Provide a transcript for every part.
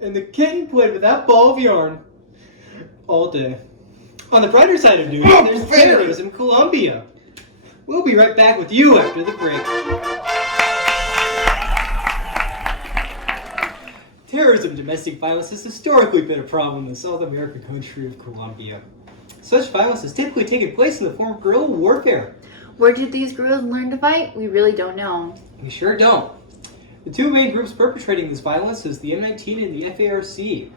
And the kitten played with that ball of yarn all day. On the brighter side of news, there's terrorism in Colombia. We'll be right back with you after the break. Terrorism and domestic violence has historically been a problem in the South American country of Colombia. Such violence has typically taken place in the form of guerrilla warfare. Where did these guerrillas learn to fight? We really don't know. We sure don't. The two main groups perpetrating this violence is the M19 and the FARC.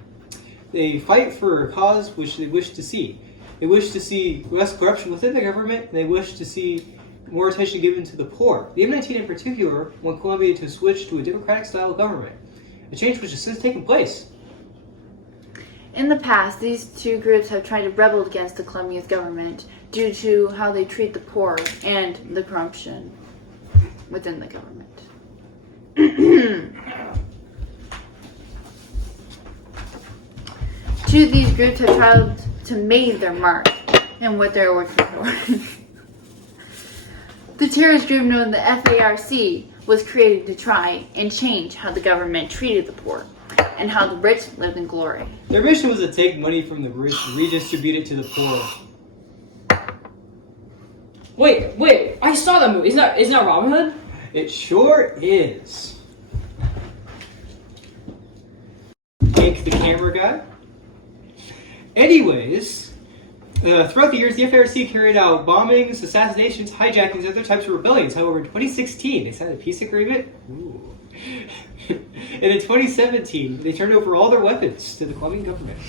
They fight for a cause which they wish to see. They wish to see less corruption within the government, and they wish to see more attention given to the poor. The M19 in particular want Colombia to switch to a democratic style of government, a change which has since taken place. In the past, these two groups have tried to rebel against the Colombia's government due to how they treat the poor and the corruption within the government. Two of these groups have tried to make their mark in what they're working for. The terrorist group known as the FARC was created to try and change how the government treated the poor and how the rich lived in glory. Their mission was to take money from the rich and redistribute it to the poor. Wait, I saw that movie. Isn't that Robin Hood? It sure is. Take the camera guy. Anyways, throughout the years, the FARC carried out bombings, assassinations, hijackings, and other types of rebellions. However, in 2016, they signed a peace agreement. Ooh. And in 2017, they turned over all their weapons to the Colombian government.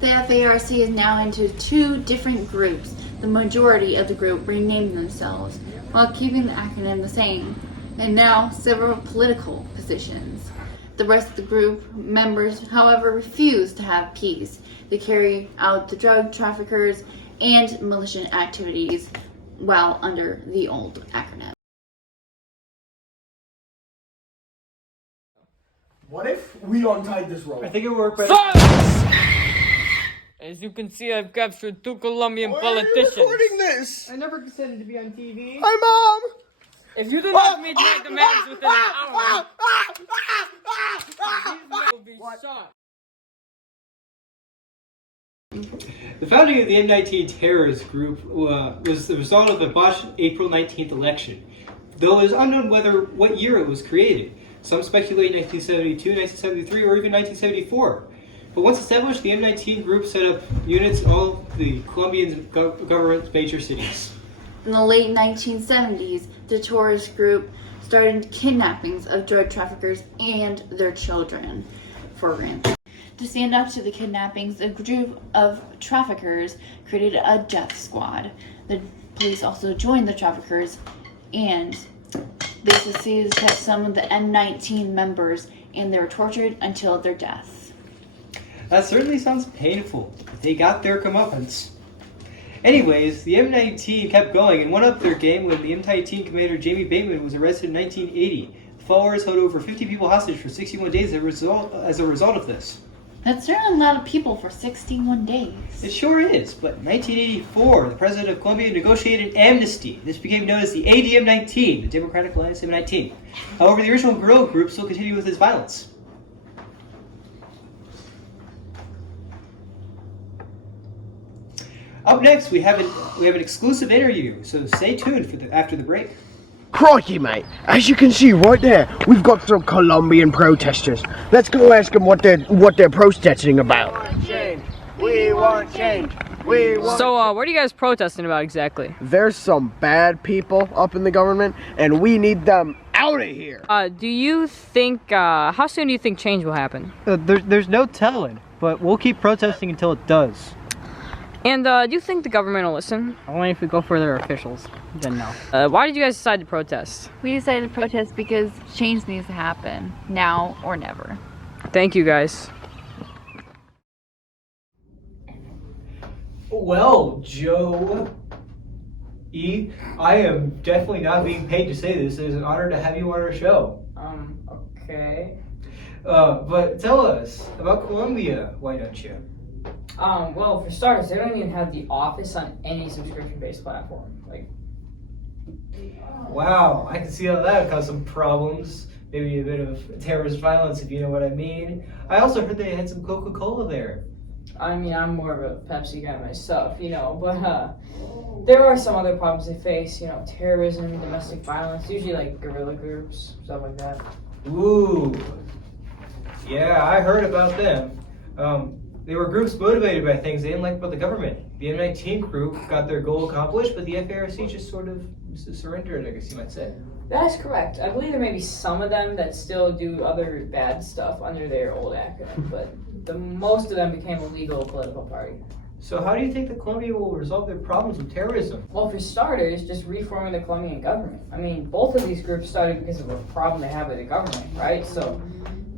The FARC is now into two different groups. The majority of the group renamed themselves while keeping the acronym the same, and now several political positions. The rest of the group members, however, refuse to have peace. They carry out the drug traffickers and militant activities while under the old acronym. What if we untied this rope? I think it worked better. As you can see, I've captured two Colombian Why are you politicians. recording this? I never consented to be on TV. Hi, Mom! If you do not meet my demands within an hour, you will be shot. The founding of the M19 terrorist group was the result of a botched April 19th election, though it is unknown what year it was created. Some speculate 1972, 1973, or even 1974. But once established, the M19 group set up units in all the Colombian government's major cities. In the late 1970s, the terrorist group started kidnappings of drug traffickers and their children for ransom. To stand up to the kidnappings, a group of traffickers created a death squad. The police also joined the traffickers, and they succeeded to catch some of the M19 members, and they were tortured until their death. That certainly sounds painful, but they got their comeuppance. Anyways, the M19 kept going and won up their game when the M19 commander Jamie Bateman was arrested in 1980. The followers held over 50 people hostage for 61 days as a result of this. That's certainly a lot of people for 61 days. It sure is, but in 1984, the president of Colombia negotiated an amnesty. This became known as the ADM-19, the Democratic Alliance M19. However, the original guerrilla group still continued with its violence. Up next, we have an exclusive interview, so stay tuned for after the break. Crikey, mate. As you can see right there, we've got some Colombian protesters. Let's go ask them what they're protesting about. We want change. We want So, what are you guys protesting about exactly? There's some bad people up in the government, and we need them out of here. Do you think, how soon do you think change will happen? There's no telling, but we'll keep protesting until it does. And, do you think the government will listen? Only if we go for their officials, then no. Why did you guys decide to protest? We decided to protest because change needs to happen, now or never. Thank you, guys. Well, Joe E., I am definitely not being paid to say this. It is an honor to have you on our show. Okay. But tell us about Colombia, why don't you? Well, for starters, they don't even have the office on any subscription-based platform. Wow, I can see how that would cause some problems. maybe a bit of terrorist violence, if you know what I mean. I also heard they had some Coca-Cola there. I mean, I'm more of a Pepsi guy myself, but there are some other problems they face, terrorism, domestic violence, usually like guerrilla groups, stuff like that. Ooh. Yeah, I heard about them. They were groups motivated by things they didn't like about the government. The M19 group got their goal accomplished, but the FARC just sort of surrendered, I guess you might say. That is correct. I believe there may be some of them that still do other bad stuff under their old acronym, but most of them became a legal political party. So how do you think that Colombia will resolve their problems with terrorism? Well, for starters, just reforming the Colombian government. I mean, both of these groups started because of a problem they have with the government, right? So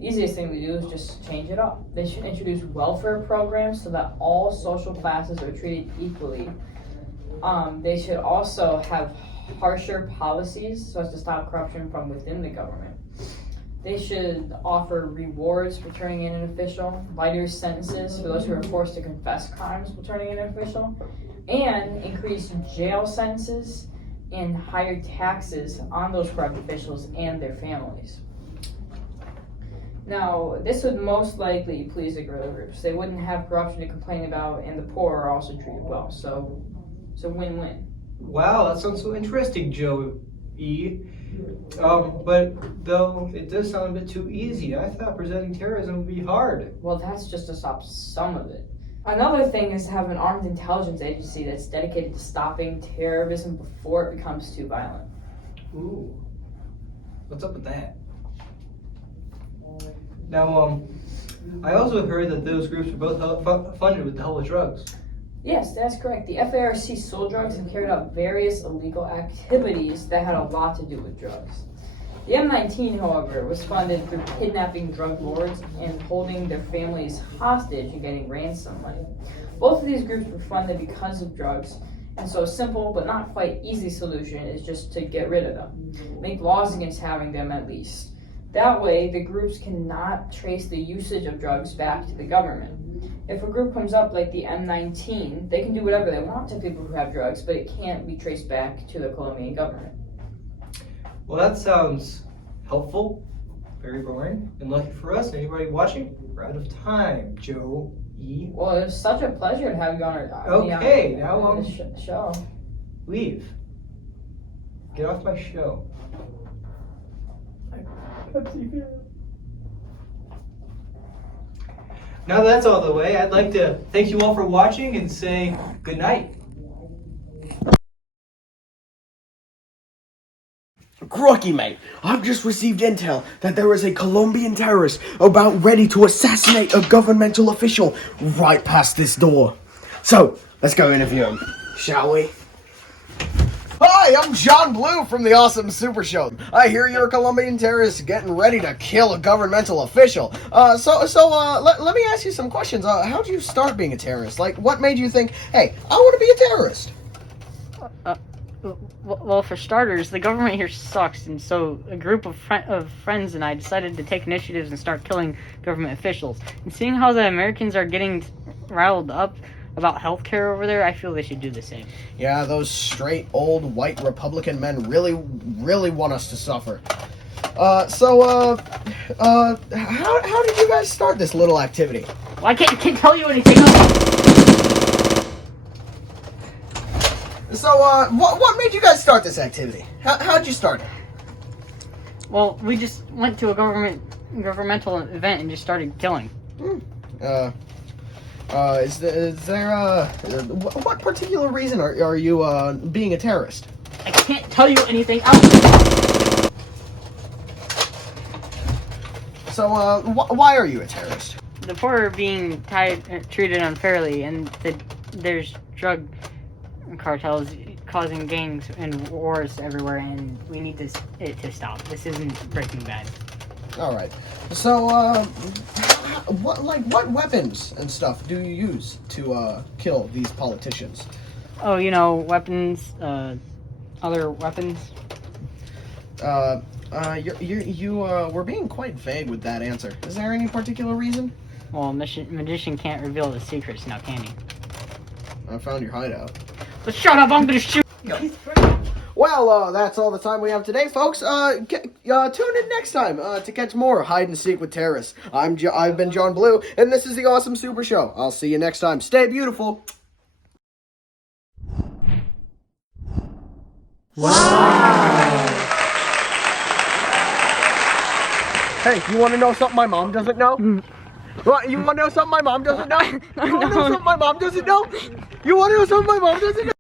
easiest thing to do is just change it up. They should introduce welfare programs so that all social classes are treated equally. They should also have harsher policies so as to stop corruption from within the government. They should offer rewards for turning in an official, lighter sentences for those who are forced to confess crimes for turning in an official, and increase jail sentences and higher taxes on those corrupt officials and their families. Now, this would most likely please the guerrilla groups. They wouldn't have corruption to complain about, and the poor are also treated well. So win-win. Wow, that sounds so interesting, Joe E. But though it does sound a bit too easy, I thought presenting terrorism would be hard. Well, that's just to stop some of it. Another thing is to have an armed intelligence agency that's dedicated to stopping terrorism before it becomes too violent. Ooh, what's up with that? Now, I also heard that those groups were both funded with the help of drugs. Yes, that's correct. The FARC sold drugs and carried out various illegal activities that had a lot to do with drugs. The M19, however, was funded through kidnapping drug lords and holding their families hostage and getting ransom money. Both of these groups were funded because of drugs, and so a simple but not quite easy solution is just to get rid of them. Make laws against having them at least. That way, the groups cannot trace the usage of drugs back to the government. If a group comes up like the M19, they can do whatever they want to people who have drugs, but it can't be traced back to the Colombian government. Well, that sounds helpful, very boring, and lucky for us, anybody watching, we're out of time, Joe E. Well, it was such a pleasure to have you on Okay, the now show. Leave. Get off my show. Now that that's all the way, I'd like to thank you all for watching and say good night. Crocky, mate, I've just received intel that there is a Colombian terrorist about ready to assassinate a governmental official right past this door. So, let's go interview him, shall we? Hi, I'm John Blue from the Awesome Super Show. I hear you're a Colombian terrorist getting ready to kill a governmental official. Let me ask you some questions. How'd you start being a terrorist? Like, what made you think, hey, I want to be a terrorist? Well, for starters, the government here sucks, and so a group of friends and I decided to take initiatives and start killing government officials. And seeing how the Americans are getting riled up about healthcare over there, I feel they should do the same. Yeah, those straight old white Republican men really want us to suffer. How did you guys start this little activity? Well, I can't tell you anything. So, what made you guys start this activity? How'd you start it? Well, we just went to a governmental event and just started killing. Is there what particular reason are you being a terrorist? I can't tell you anything else. So, why are you a terrorist? The poor are being treated unfairly, and there's drug cartels causing gangs and wars everywhere, and we need it to stop. This isn't Breaking Bad. All right. So, what weapons and stuff do you use to kill these politicians? Oh, weapons, other weapons. You were being quite vague with that answer. Is there any particular reason? Well, magician can't reveal his secrets now, can he? I found your hideout. But shut up! I'm gonna shoot. Well, that's all the time we have today, folks. Tune in next time to catch more Hide and Seek with Terrorists. I've been John Blue, and this is the Awesome Super Show. I'll see you next time. Stay beautiful. Hey, you want to know something my mom doesn't know? What? You want to know something my mom doesn't know? You want to know something my mom doesn't know? You want to know something my mom doesn't know?